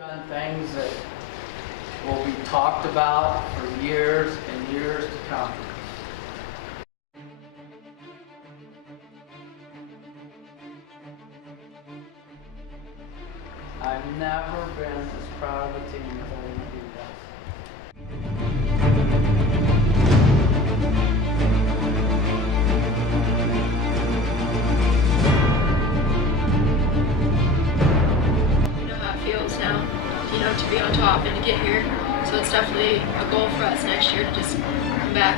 Done things that will be talked about for years and years to come. I've never been as proud of a team as I am of you guys. Feels now, to be on top and to get here. So it's definitely a goal for us next year to just come back.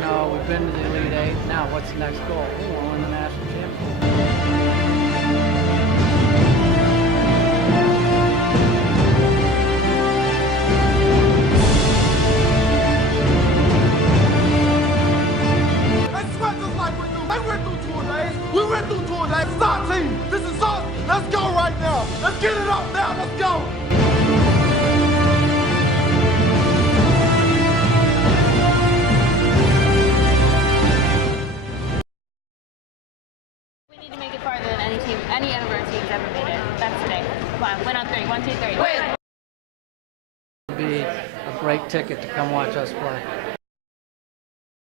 No, we've been to the Elite Eight. Now, what's the next goal? We want to win the national championship. We went through 2 days. This is our team. This is us. Let's go right now. Let's get it up now. Let's go. We need to make it farther than any of our teams ever made it. That's today. Come on, win on 3. 1, 2, 3. Win! It'd be a great ticket to come watch us play.